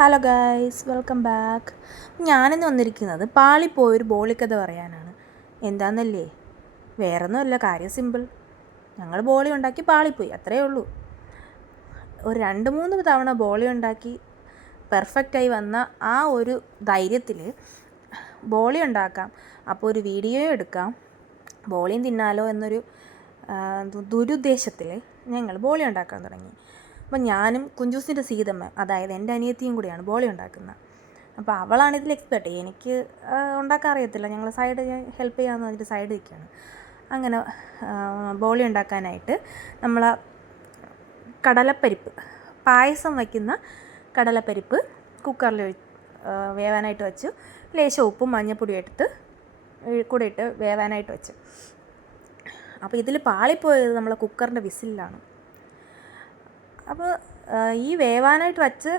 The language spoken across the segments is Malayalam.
Hello guys, welcome back. ഞാനിന്ന് വന്നിരിക്കുന്നത് പാളിപ്പോയൊരു ബോളിക്കഥ പറയാനാണ്. എന്താണെന്നല്ലേ, വേറൊന്നുമല്ല, കാര്യം സിമ്പിൾ. ഞങ്ങൾ ബോളി ഉണ്ടാക്കി പാളിപ്പോയി, അത്രയേ ഉള്ളൂ. ഒരു 2-3 തവണ ബോളി ഉണ്ടാക്കി പെർഫെക്റ്റായി വന്ന ആ ഒരു ധൈര്യത്തിൽ ബോളി ഉണ്ടാക്കാം, അപ്പോൾ ഒരു വീഡിയോ എടുക്കാം, ബോളിയും തിന്നാലോ എന്നൊരു ദുരുദ്ദേശത്തിൽ ഞങ്ങൾ ബോളി ഉണ്ടാക്കാൻ തുടങ്ങി. അപ്പം ഞാനും കുഞ്ചൂസിൻ്റെ സീതമ്മ, അതായത് എൻ്റെ അനിയത്തിയും കൂടിയാണ് ബോളി ഉണ്ടാക്കുന്നത്. അപ്പോൾ അവളാണ് ഇതിൽ എക്സ്പെർട്ട്, എനിക്ക് ഉണ്ടാക്കാൻ അറിയത്തില്ല. ഞങ്ങൾ ഞാൻ ഹെൽപ്പ് ചെയ്യാമെന്ന് പറഞ്ഞിട്ട് സൈഡ് നിൽക്കുകയാണ്. അങ്ങനെ ബോളി ഉണ്ടാക്കാനായിട്ട് നമ്മൾ കടലപ്പരിപ്പ്, പായസം വയ്ക്കുന്ന കടലപ്പരിപ്പ് കുക്കറിൽ വേവാനായിട്ട് വെച്ചു. ലേശം ഉപ്പും മഞ്ഞൾപ്പൊടിയും എടുത്ത് കൂടെ ഇട്ട് വേവാനായിട്ട് വെച്ചു. അപ്പോൾ ഇതിൽ പാളിപ്പോയത് നമ്മളെ കുക്കറിൻ്റെ വിസിലാണ്. അപ്പോൾ ഈ വേവാനായിട്ട് വച്ച്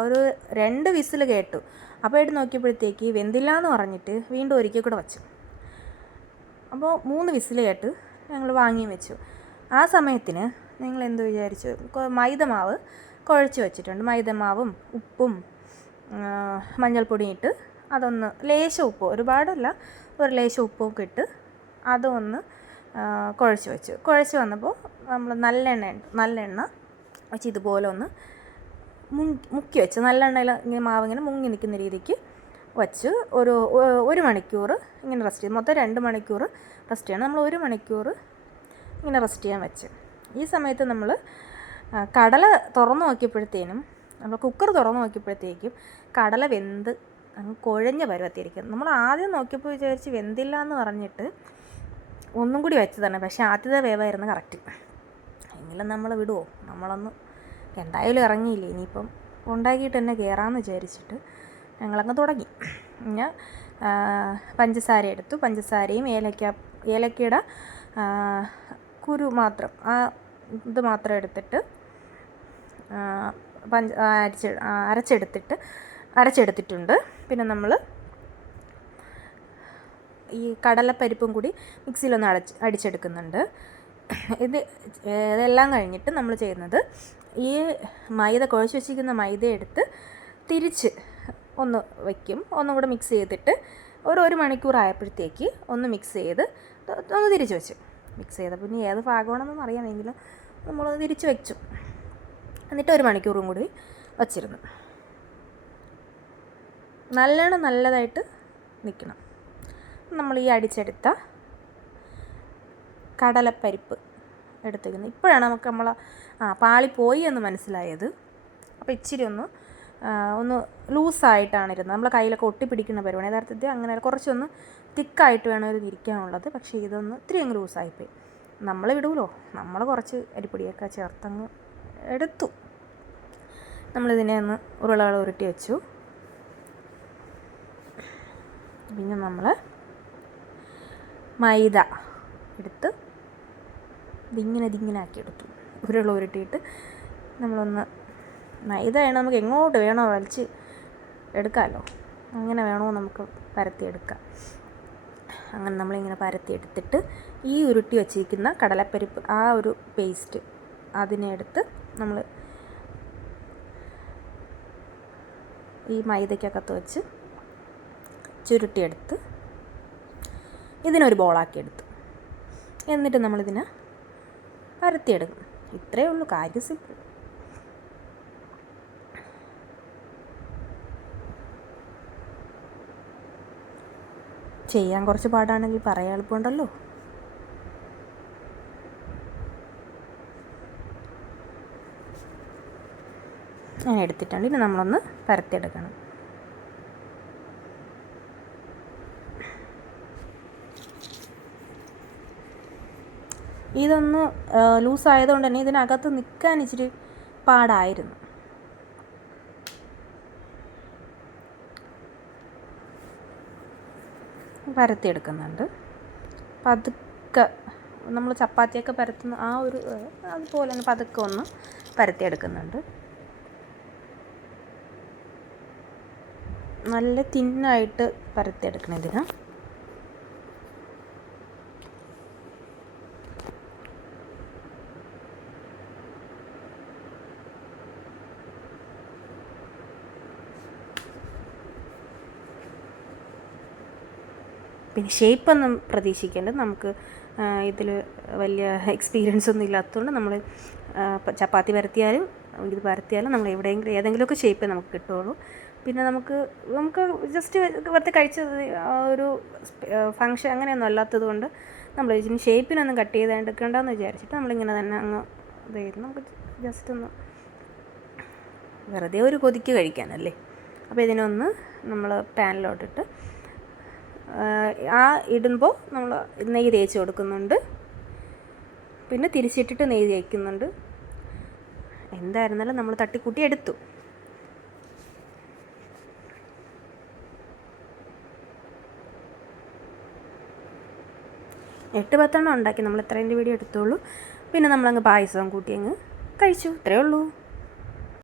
ഒരു 2 വിസിൽ കേട്ടു. അപ്പോൾ എടുത്ത് നോക്കിയപ്പോഴത്തേക്ക് വെന്തില്ല എന്ന് പറഞ്ഞിട്ട് വീണ്ടും ഒരിക്കൽ കൂടെ വച്ചു. അപ്പോൾ 3 വിസിൽ കേട്ട് ഞങ്ങൾ വാങ്ങിയും വെച്ചു. ആ സമയത്തിന് നിങ്ങൾ എന്ത് വിചാരിച്ചു? മൈദമാവ് കുഴച്ച് വെച്ചിട്ടുണ്ട്. മൈദമാവും ഉപ്പും മഞ്ഞൾപ്പൊടിയും ഇട്ട് അതൊന്ന് ലേശം ഉപ്പ്, ഒരുപാടല്ല, ഒരു ലേശം ഉപ്പൊക്കെ ഇട്ട് അതൊന്ന് കുഴച്ച് വെച്ചു. കുഴച്ച് വന്നപ്പോൾ നമ്മൾ നല്ലെണ്ണ വെച്ച് ഇതുപോലെ ഒന്ന് മുക്കി വെച്ച്, നല്ലെണ്ണയിൽ ഇങ്ങനെ മാവിങ്ങനെ മുങ്ങി നിൽക്കുന്ന രീതിക്ക് വച്ച് ഒരു മണിക്കൂർ ഇങ്ങനെ റെസ്റ്റ് ചെയ്യും. മൊത്തം 2 മണിക്കൂർ റെസ്റ്റ് ചെയ്യണം. നമ്മൾ 1 മണിക്കൂർ ഇങ്ങനെ റെസ്റ്റ് ചെയ്യാൻ വെച്ച്. ഈ സമയത്ത് നമ്മൾ കടല തുറന്ന് നോക്കിയപ്പോഴത്തേനും, നമ്മൾ കുക്കർ തുറന്ന് നോക്കിയപ്പോഴത്തേക്കും കടല വെന്ത് അങ്ങ് കുഴഞ്ഞ പരുവത്തിയിരിക്കും. നമ്മൾ ആദ്യം നോക്കിയപ്പോൾ വിചാരിച്ച് വെന്തില്ല എന്ന് പറഞ്ഞിട്ട് ഒന്നും കൂടി വെച്ചതാണ്. പക്ഷേ ആദ്യത്തെ വേവായിരുന്നു കറക്റ്റ്. എങ്കിലും നമ്മൾ വിടുമോ? നമ്മളൊന്ന് എന്തായാലും ഇറങ്ങിയില്ലേ, ഇനിയിപ്പം ഉണ്ടാക്കിയിട്ട് തന്നെ കയറാമെന്ന് വിചാരിച്ചിട്ട് ഞങ്ങളങ്ങ് തുടങ്ങി. പിന്നെ പഞ്ചസാര എടുത്തു. പഞ്ചസാരയും ഏലക്കയുടെ കുരു മാത്രം, ഇത് മാത്രം എടുത്തിട്ട് അരച്ചെടുത്തിട്ടുണ്ട്. പിന്നെ നമ്മൾ ഈ കടലപ്പരിപ്പും കൂടി മിക്സിയിലൊന്ന് അടിച്ചെടുക്കുന്നുണ്ട്. ഇതെല്ലാം കഴിഞ്ഞിട്ട് നമ്മൾ ചെയ്യുന്നത്, ഈ മൈദ കുഴച്ച് വെച്ചിരിക്കുന്ന മൈദ എടുത്ത് തിരിച്ച് ഒന്ന് വയ്ക്കും. ഒന്നും കൂടെ മിക്സ് ചെയ്തിട്ട് ഒരു മണിക്കൂർ ആയപ്പോഴത്തേക്ക് ഒന്ന് മിക്സ് ചെയ്ത് ഒന്ന് തിരിച്ച് വെച്ചു. മിക്സ് ചെയ്തപ്പോൾ ഇനി ഏത് ഭാഗമാണെന്നൊന്നും അറിയാമെങ്കിലും നമ്മളൊന്ന് തിരിച്ച് വെച്ചു. എന്നിട്ട് 1 മണിക്കൂറും കൂടി വച്ചിരുന്നു. നല്ലതായിട്ട് നിൽക്കണം. നമ്മൾ ഈ അടിച്ചെടുത്ത കടലപ്പരിപ്പ് എടുത്തിരിക്കുന്നത് ഇപ്പോഴാണ് നമുക്ക് പാളിപ്പോയി എന്ന് മനസ്സിലായത്. അപ്പോൾ ഇച്ചിരി ഒന്ന് ലൂസായിട്ടാണ് ഇരുന്നത്. നമ്മളെ കയ്യിലൊക്കെ ഒട്ടിപ്പിടിക്കുന്ന പരിപാടി. യഥാർത്ഥത്തിൽ അങ്ങനെ കുറച്ചൊന്ന് തിക്കായിട്ട് വേണം ഇത് ഇരിക്കാനുള്ളത്. പക്ഷേ ഇതൊന്ന് ഇത്തിരി അങ്ങ് ലൂസായിപ്പോയി. നമ്മൾ വിടുമല്ലോ, നമ്മൾ കുറച്ച് അരിപ്പൊടിയൊക്കെ ചേർത്തങ്ങ് എടുത്തു. നമ്മളിതിനെ ഒന്ന് ഉരുളകൾ ഉരുട്ടി വെച്ചു. പിന്നെ നമ്മൾ മൈദ എടുത്ത് ഇതിങ്ങനെ ആക്കിയെടുത്തു. ഉരുള ഉരുട്ടിയിട്ട് നമ്മളൊന്ന് മൈദയാണ്, നമുക്ക് എങ്ങോട്ട് വേണോ വലിച്ച് എടുക്കാമല്ലോ, അങ്ങനെ വേണോ നമുക്ക് പരത്തിയെടുക്കാം. അങ്ങനെ നമ്മളിങ്ങനെ പരത്തിയെടുത്തിട്ട് ഈ ഉരുട്ടി വച്ചിരിക്കുന്ന കടലപ്പരിപ്പ്, ആ ഒരു പേസ്റ്റ് അതിനെ എടുത്ത് നമ്മൾ ഈ മൈദയ്ക്കകത്ത് വെച്ച് ചുരുട്ടിയെടുത്ത് ഇതിനൊരു ബോളാക്കിയെടുത്തു. എന്നിട്ട് നമ്മളിതിനെ പരത്തിയെടുക്കും. ഇത്രയേ ഉള്ളൂ, കാര്യം സിമ്പിൾ. ചെയ്യാൻ കുറച്ച് പാടാണെങ്കിൽ പറയാൻ എളുപ്പമുണ്ടല്ലോ. ഞാൻ എടുത്തിട്ടുണ്ട്. ഇനി നമ്മളൊന്ന് പരത്തിയെടുക്കണം. ഇതൊന്ന് ലൂസായതുകൊണ്ട് തന്നെ ഇതിനകത്ത് നിൽക്കാൻ ഇച്ചിരി പാടായിരുന്നു. പരത്തിയെടുക്കുന്നുണ്ട് പതുക്കെ. നമ്മൾ ചപ്പാത്തിയൊക്കെ പരത്തുന്ന ആ ഒരു അതുപോലെ തന്നെ പതുക്കെ ഒന്ന് പരത്തിയെടുക്കുന്നുണ്ട്. നല്ല തിന്നായിട്ട് പരത്തിയെടുക്കണം ഇതിന്. പിന്നെ ഷേപ്പൊന്നും പ്രതീക്ഷിക്കേണ്ട, നമുക്ക് ഇതിൽ വലിയ എക്സ്പീരിയൻസ് ഒന്നും ഇല്ലാത്തതുകൊണ്ട് നമ്മൾ ചപ്പാത്തി പരത്തിയാലും ഇത് പരത്തിയാലും നമ്മൾ എവിടെയെങ്കിലും ഏതെങ്കിലുമൊക്കെ ഷേപ്പേ നമുക്ക് കിട്ടുള്ളൂ. പിന്നെ നമുക്ക് ജസ്റ്റ് വെറുതെ കഴിച്ചത് ഒരു ഫങ്ഷൻ അങ്ങനെയൊന്നും അല്ലാത്തത് കൊണ്ട് നമ്മൾ ഇതിന് ഷേപ്പിനൊന്നും കട്ട് ചെയ്ത് എടുക്കേണ്ടെന്ന് വിചാരിച്ചിട്ട് നമ്മളിങ്ങനെ തന്നെ അങ്ങ് ഇത് ചെയ്ത് നമുക്ക് ജസ്റ്റ് ഒന്ന് വെറുതെ ഒരു കൊതിക്ക് കഴിക്കാനല്ലേ. അപ്പോൾ ഇതിനൊന്ന് നമ്മൾ പാനിലോട്ടിട്ട് ഇടുമ്പോൾ നമ്മൾ നെയ്യ് തേച്ച് കൊടുക്കുന്നുണ്ട്, പിന്നെ തിരിച്ചിട്ടിട്ട് നെയ്യ് തേക്കുന്നുണ്ട്. എന്തായിരുന്നാലും നമ്മൾ തട്ടിക്കൂട്ടി എടുത്തു. എട്ട് 10 ഉണ്ടാക്കി, നമ്മൾ ഇത്രേൻ്റെ വീഡിയോ എടുത്തോളൂ. പിന്നെ നമ്മളങ്ങ് പായസവും കൂട്ടി അങ്ങ് കഴിച്ചു, ഇത്രയേ ഉള്ളൂ.